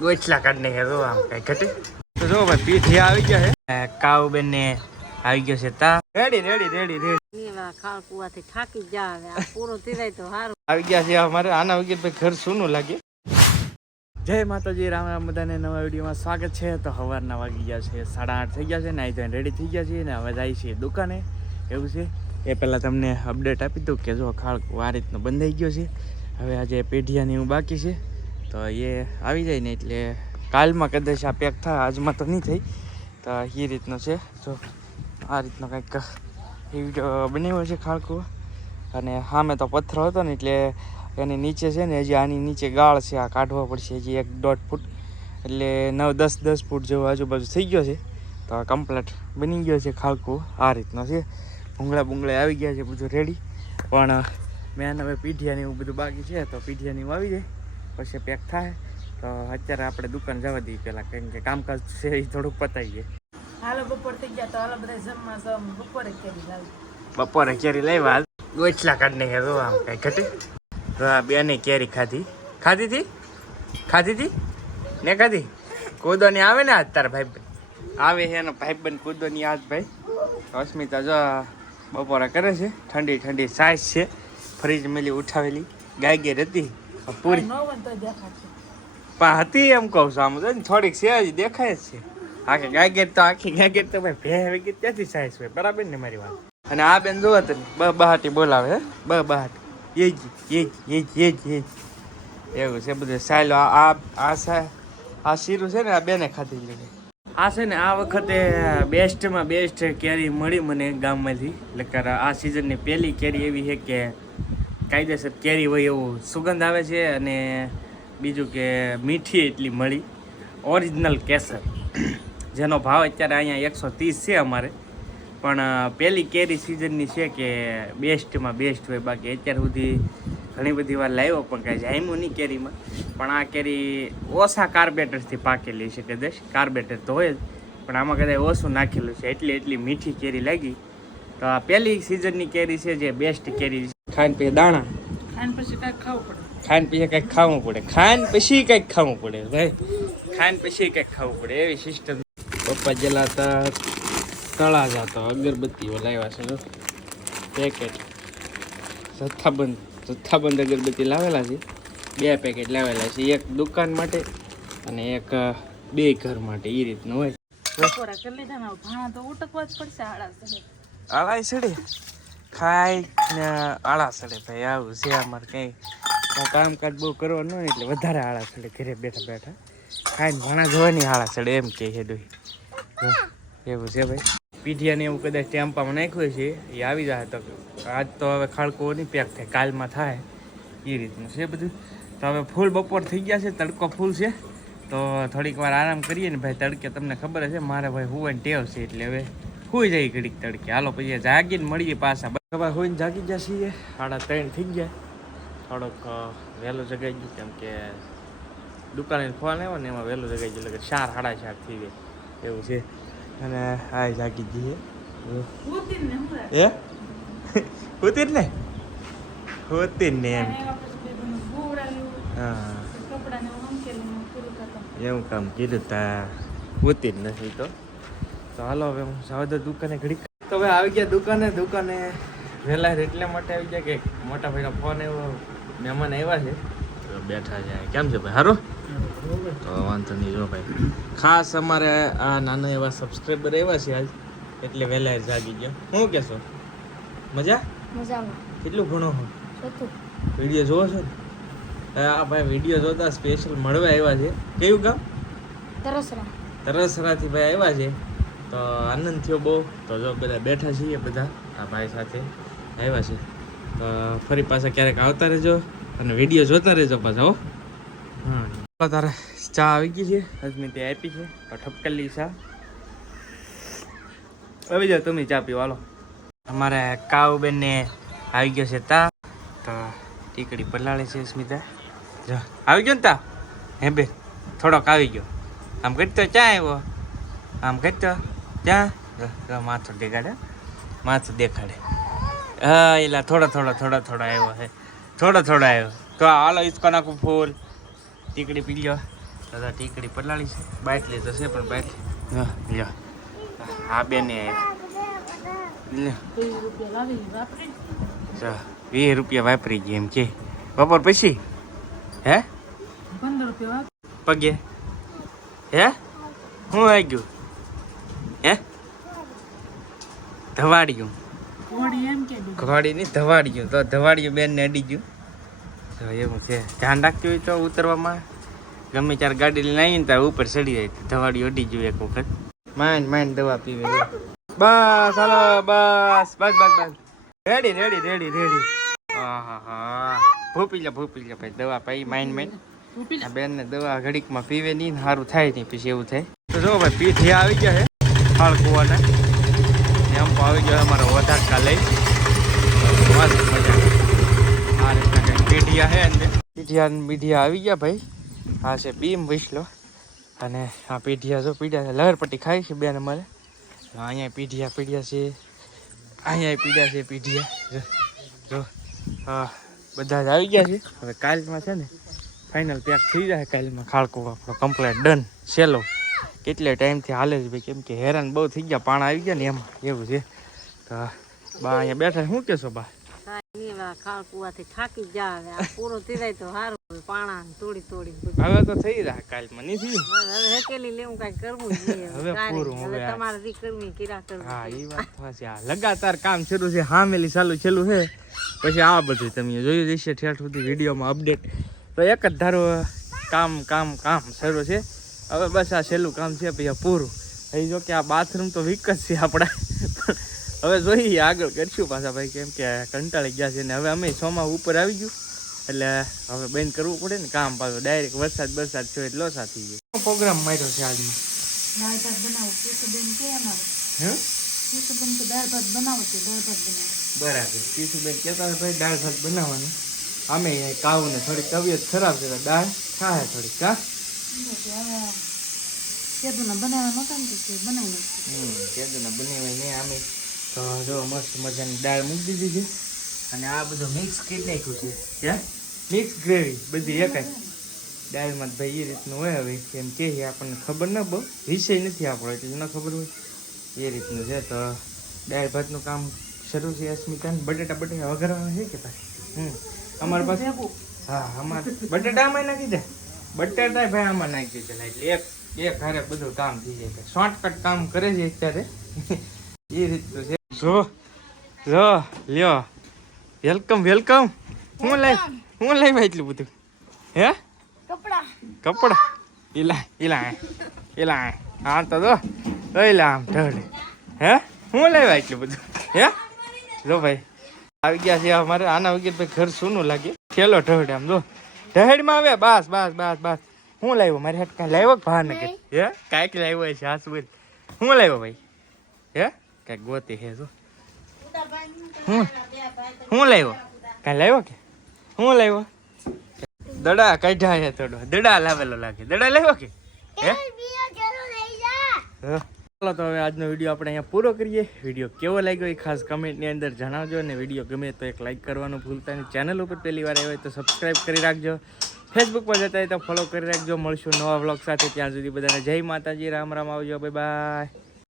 ગોચલા કાઢને હે જો આમ કઈ ઘટી. તો જો ભાઈ પીઠી આવી ગયા છે કાવ બેન ને આવી ગયો છે તા. Ready ready ready ready. ખાળ કુવાથી થાકી જા હવે. પૂરો થઈ જાય તો સારું આવી ગયા છે અમારે. આના વગર ભાઈ ઘર સૂનું લાગે. જય માતાજી રામ રામ. બધાને નવા વિડીયોમાં સ્વાગત છે. તો સવારના વાગી ગયા છે સાડા આઠ થઈ ગયા છે. નાઈ ધોઈને રેડી થઈ ગયા છે ને હવે જાય છે દુકાને. એવું છે. એ પહેલાં તમને અપડેટ આપી દઉં કે જો ખાળકું આ રીતનો બંધાઈ ગયો છે. હવે આજે પેઢિયાની એવું બાકી છે. તો એ આવી જાય ને એટલે કાલમાં કદાચ આ પેક થાય. આજમાં તો નહીં થઈ. તો એ રીતનો છે. જો આ રીતનો કંઈક એ વીડિયો બનાવ્યો છે ખાળકું. અને સામે તો પથ્થર હતો ને એટલે એની નીચે છે ને હજી આની નીચે ગાળ છે. આ કાઢવા પડશે હજી એક દોઢ ફૂટ. એટલે નવ, દસ દસ ફૂટ જેવો આજુબાજુ થઈ ગયો છે. તો કમ્પ્લીટ બની ગયો છે ખાળકું. આ રીતનો છે. ભૂંગળા ભૂંગળા આવી ગયા છે બધું રેડી પણ મેન હવે પીઠિયાની એવું બધું બાકી છે. તો પીઠિયાની આવી જાય. પછી પેક થાય તો અત્યારે આપણે દુકાન જવા દઈએ પહેલાં કેમ કે કામકાજ છે એ થોડુંક પતાવીએ હાલો બપોર થઈ ગયા તો હાલો બધા જમવા જમ બપોરે કેરી લાવી. બપોરે કેરી લાવ્યા ગોચલા કાઢને કે જો આમ કઈ ઘટી. તો આ બેને કેરી ખાધી. ખાધી હતી ખાધી હતી ને ખાધી? કૂદોની આવે ને આજ તારા ભાઈ આવે છે એનો ભાઈ બંધ કૂદોની આજ ભાઈ. અસ્મિતા જો બપોરે કરે છે. ઠંડી ઠંડી સાઈઝ છે. ફ્રીજ મેલી ઉઠાવેલી. ગાય ગેર હતી. પૂરી. નો પણ હતી એમ કહું છું આમ જો ને થોડીક છે હજી દેખાય જ છે. આખી ગાગેટ તો આખી ગાગેટ તો ભાઈ ભે આવી ગઈ ત્યાંથી સાઈઝ હોય બરાબર ને મારી વાત? અને આ બેન જોવો તમે બ બહાટી બોલાવે હે. બ બહાટી. એ જ એ જ એ જ એ જ એ જ. એવું છે બધું. સાયલો આ આ આ સા આ શીરું છે ને આ બેને ખાધી લીધું આ છે ને આ વખતે બેસ્ટમાં બેસ્ટ કેરી મળી મને ગામમાંથી. એટલે આ સિઝનની પહેલી કેરી એવી છે કે કાયદેસર કેરી હોય એવું સુગંધ આવે છે અને બીજું કે મીઠી એટલી મળી. ઓરિજિનલ કેસર. જેનો ભાવ અત્યારે અહીંયા એકસો ત્રીસ છે અમારે. પણ પહેલી કેરી સિઝનની છે કે બેસ્ટમાં બેસ્ટ હોય. બાકી અત્યાર સુધી ઘણી બધી વાર લાવ્યો પણ કાંઈ જામ્યું નહીં કેરીમાં. પણ આ કેરી ઓછા કાર્બેટરથી પાકેલી છે કદાચ. કાર્બેટર તો હોય જ. પણ આમાં કદાચ ઓછું નાખેલું છે. એટલી એટલી મીઠી કેરી લાગી. તો આ પહેલી સિઝનની કેરી છે જે બેસ્ટ કેરી છે ખાઈને પછી દાણા. ખાઈને પછી કાંઈક ખાવું પડે. ખાઈને પછી કંઈક ખાવું પડે. ખાઈને પછી કંઈક ખાવું પડે ભાઈ. ખાઈને પછી કંઈક ખાવું પડે. એવી સિસ્ટમ પપ્પા જેલા હતા તળા જતો અગરબત્તીઓ લાવ્યા છે પેકેટ જથ્થાબંધ જથ્થાબંધ અગરબત્તી લાવેલા છે. બે પેકેટ લાવેલા છે. એક દુકાન માટે અને એક બે ઘર માટે. એ રીતનું હોય. આળા સડે. ખાઈ ને આળા સડે ભાઈ, આવું છે અમારે કંઈ. કામકાજ બહુ કરવાનું હોય એટલે વધારે આળા સડે ઘરે બેઠા બેઠા. ખાઈને ઘણા જોવાની આળા સડે એમ કે છે ડોહી એવું છે ભાઈ. પીઢિયાને એવું કદાચ ટેમ્પામાં નાખ્યું છે એ આવી જાય તો આજ તો હવે ખાડકો નહીં પેક થાય, કાલમાં થાય. એ રીતનું છે બધું. તો હવે ફૂલ બપોર થઈ ગયા છે, તડકો ફૂલ છે. તો થોડીક વાર આરામ કરીએ ને ભાઈ, તડકે તમને ખબર છે મારે ભાઈ હુવાની ટેવ છે એટલે હવે હુઈ જાય ઘડીક તડકે. હાલો પછી જાગીને મળીએ પાછા. હવે હોઈને જાગી ગયા છીએ. સાડા ત્રણ થઈ ગયા. થોડોક વહેલો જગાઈ ગયું કેમ કે દુકાને ફોન આવ્યો ને એમાં વહેલો જગાઈ ગયું એટલે કે ચાર સાડા ચાર થઈ ગયા. એવું છે. અને આ જાગી જઈએ હું. એ હોતી ને હોતી ને? એમ. હા. એવું કામ કીધું તા. હોતી જ નથી તો. તો હાલો હવે હું જાવ દુકાને ઘડી તો હવે આવી ગયા દુકાને દુકાને વહેલા એટલે માટે આવી ગયા કે મોટા ભાઈનો ફોન એવો મહેમાન આવ્યા છે. બેઠા છે કેમ છે ભાઈ? સારું તો વાંધો નહીં જો ભાઈ. ખાસ અમારે આ નાના એવા સબસ્ક્રાઈબર આવ્યા છે આજ. એટલે વહેલા જાગી ગયો. શું કહેશો મજા? મજામાં. કેટલું ભણો હો વીડિયો જોવો છો ને? આ ભાઈ વીડિયો જોતા સ્પેશિયલ મળવા આવ્યા છે. કયું ગામ? તરસરા. તરસરાથી ભાઈ આવ્યા છે? તો આનંદ થયો બહુ. તો જો બધા બેઠા છીએ બધા, આ ભાઈ સાથે આવ્યા છે. તો ફરી પાછા ક્યારેક આવતા રહેજો અને વીડિયો જોતા રહેજો પાછા, હો. હા. તારે ચા આવી ગઈ છે? અજમીતે આપી છે. તો ઠપકલી ચા આવી જાઓ, તમે ચા પીવા લો અમારે કાવ ને આવી ગયો છે તા. તો ટીકડી પલાળે છે સ્મિતા જો, આવી ગયો ને તા? હે બે થોડોક આવી ગયો. આમ કરતો ચા આવ્યો? આમ કરતો જો. માથું દેખાડે. માથું દેખાડે. હા, એલા, થોડો થોડો થોડો થોડો આવ્યો હે થોડો થોડો આવ્યો. તો હાલો ઈસકો નાખું ફૂલ. ટીકડી પી લ્યો. દાદા, ટીકડી પલાળી છે. બાટલી તો પણ બાટલી હા, લ્યો. હા બેને ચા વીસ રૂપિયા વાપરી ગયા એમ કે. બપોર પછી? હે? પંદર રૂપિયા પગે. હે? હું આવી ગયું? હે? ધવાડ્યું. વળી એમ કે દીધું ઘવાડી નહીં ધવાડ્યું. તો ધવાડ્યું બેન ને અડી ગયું. તો એવું છે. ધ્યાન રાખજો હોય તો ઉતરવામાં. ગમે ત્યારે ગાડી લઈને આવીને ત્યારે ઉપર ચડી જાય. ધવાડિયું અડી ગયું એક વખત. માંડ માંડ દવા પીવે. બસ હાલો બસ બસ બસ બસ. Ready ready ready ready. હા હા. ભૂપી લે ભૂપી લે ભાઈ દવા પાઈ માઇન્ડ માઇન્ડ રૂપી બેન ને દવા ઘડીકમાં પીવે નહીં ને સારું થાય નહીં પછી એવું થાય. તો જો ભાઈ પીઠી આવી ગયા છે ફાળ કુવાને એમ આવી ગયો અમારો વધારકા લઈ. મસ્ત મજા. પીઠિયા છે અંદર. પીઠિયા ને આવી ગયા ભાઈ. હા છે બીમ વિસલો. અને આ પીઢિયા જો પીડ્યા છે. લહેરપટ્ટી ખાઈ છે બેન અમારે. અહીંયા પીઢિયા પીડ્યા છે. અહીંયા પીડ્યા છે પીઢિયા. જો હા, બધા જ આવી ગયા છે. હવે કાલમાં છે ને ફાઇનલ પેક થઈ જાય કાલમાં. ખાળકો આપણો કમ્પ્લેટ ડન સેલો કેટલે ટાઈમથી હાલે છે ભાઈ? કેમ કે હેરાન બહુ થઈ ગયા પાણા આવી ગયા ને એમાં. એવું છે. તો બા અહીંયા બેઠા શું કહેશો બા? ખાળ કુવાથી થાકી જાવે પૂરો થઈ તો સારું પાણા તોડી તોડી હવે તો થઈ રહ્યા કાલમાં નહીં થયું? હવે હવે હેકેલી લેવું કાંઈ કરવું હવે. પૂરું, હવે તમારે જે કરવું કિરા કરવું હા એ વાત આ લગાતાર કામ શરૂ છે હામેલી ચાલુ છેલું છે. પછી આ બધું તમે જોયું જશે ઠેઠ સુધી વિડીયોમાં અપડેટ. તો એક જ ધારો કામ કામ કામ શરૂ છે. હવે બસ આ છેલ્લું કામ છે ભાઈ પૂરું. હજી જો કે આ બાથરૂમ તો વીક જ છે આપણા. હવે જોઈએ આગળ કરશું પાછા ભાઈ કેમ કે કંટાળી ગયા છે ને હવે અમે સોમાં ઉપર આવી ગયું. એટલે હવે બંધ કરવું પડે ને કામ પાછું. ડાયરેક્ટ વરસાદ વરસાદ થયો એટલો સાથી ગયો. પ્રોગ્રામ માર્યો છે આજનો દાળ ભાત કેશુબેન કે અમારે? હે? કેશુબેન કે દાળ ભાત બનાવો છે દાળ ભાત બનાવો. બરાબર. પીસુબેન કહેતા હતા ભાઈ દાળ ભાત બનાવવાની. અમે કાઉને ને થોડી તબિયત ખરાબ છે દાળ ખાય થોડીક કા હવે કેદુના બનાવવા નહોતા ને તો તે બનાવી નાખ્યું. કેદુના બનાવી નહીં અમે તો જો મસ્ત મજાની દાળ મૂકી દીધી છે. અને આ બધું મિક્સ કરી નાખ્યું છે. ક્યાં મિક્સ ગ્રેવી બધી એકાય દાળમાં તો ભાઈ એ રીતનું હોય હવે. કેમ કે આપણને ખબર ન બહુ. વિષય નથી આપણો એટલે ન ખબર હોય એ રીતનું છે. તો દાળ ભાતનું કામ શરૂ છે અસ્મિતા બટેટા બટેટા વઘારવાના છે કે ભાઈ? હમ અમારી પાસે. હા અમારે બટેટા આમાં નાખી દે. બટેટા ભાઈ આમાં નાખી દે એટલે એક એક હારે બધું કામ થઈ જાય. શોર્ટકટ કામ કરે છે અત્યારે. એ રીતનું છે. જો જો લ્યો. વેલકમ વેલકમ હું લઈ હું લઈ એટલું બધું? હે? કપડા. ઈલા ઈલા ઈલા હા તો દો ઈલા આમ ઢળ. હે? હું લેવા એટલું બધું? હે? જો ભાઈ. આવી ગયા છે અમારે. આના વગર ભાઈ ઘર સૂનું લાગે. ખેલો ઢળ આમ જો. ઢહેડમાં આવે બસ બસ બસ બસ. હું લાવ્યો? મારી હાથ કાંઈ લાવ્યો નકે હે? કાંઈક લાવ્યો છે હાસ બોલ. હું લાવ્યો ભાઈ? હે? કાંઈક ગોતી હે જો. હું? હું લાવ્યો? કાંઈ લાવ્યો કે? હું લાવ્યો? દડા કાઢ્યા છે થોડો. દડા લાવેલો લાગે. દડા લાવ્યો કે? હે? હા. ચાલો તો હવે આજનો વીડિયો આપણે અહીંયા પૂરો કરીએ. વીડિયો કેવો લાગ્યો એ ખાસ કમેન્ટની અંદર જણાવજો અને વીડિયો ગમે તો એક લાઇક કરવાનું ભૂલતા નહીં. ચેનલ ઉપર પહેલી વાર આવ્યો તો સબસ્ક્રાઈબ કરી રાખજો. ફેસબુક પર જતા હોય તો ફોલો કરી રાખજો. મળશું નવા વ્લોગ સાથે. ત્યાં સુધી બધાને જય માતાજી. રામ રામ. આવજો. Bye bye